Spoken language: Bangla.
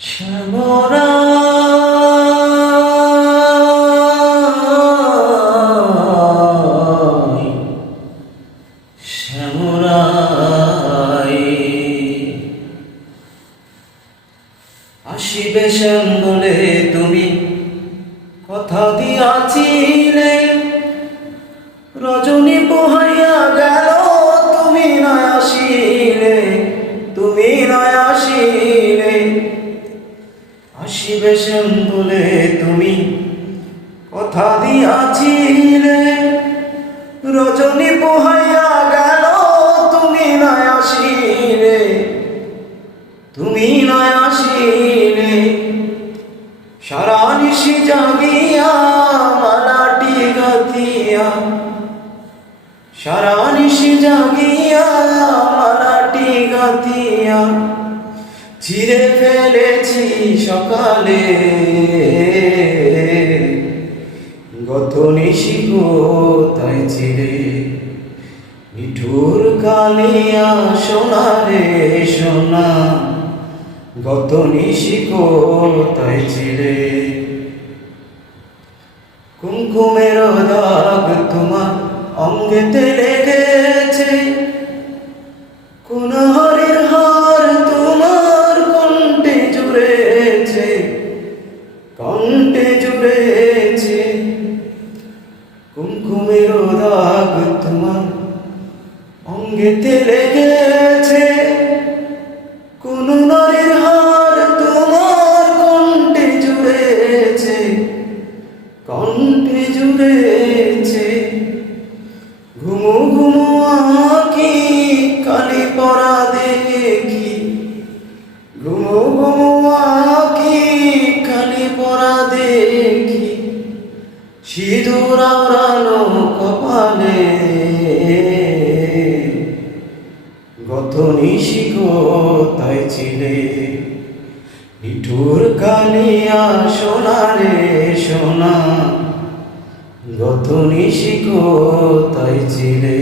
শ্যামরা শ্যামরাই আসিবে শ্যাম বলে তুমি কথা দিয়াছিলে, রজনী পোহাইয়া গেল তুমি নয় আসিলে, তুমি নয় আসিলে। আসিবে শ্যাম বলে তুমি কথা দিয়াছিলে, রজনী পোহাইয়া গেল তুমি নয় আসিলে, তুমি নয় আসিলে। সারা নিশি জাগিয়া মালাটি গাথিয়া, সারা নিশি জাগিয়া মালাটি গাথিয়া, ছিঁড়ে ফেলেছি সকালে গত নিশি কোথায় ছিলে। মিঠুর কালিয়া সোনা রে সোনা, গত নিশি কোথায় ছিলে। কুমকুমের দাগ তোমার অঙ্গেতে লেগেছে, কোন হরির হার তোমার কণ্ঠে জুড়েছে, কণ্ঠে জুড়েছে। কুমকুমের দাগ তোমার অঙ্গেতে লেগেছে, কোন নারীর হার তোমার কণ্ঠে জুড়েছে, কণ্ঠে জুড়েছে। ঘুমু ঘুমু আঁকি কালি পরা দেখি, ঘুমু ঘুমু আঁকি কালি পরা দেখি, সিঁদুর আওড়ানো কপালে গত নিশি কোথায় ছিলে। মিঠুর কালিয়া সোনা রে সোনা, গত নিশি কোথায় ছিলে।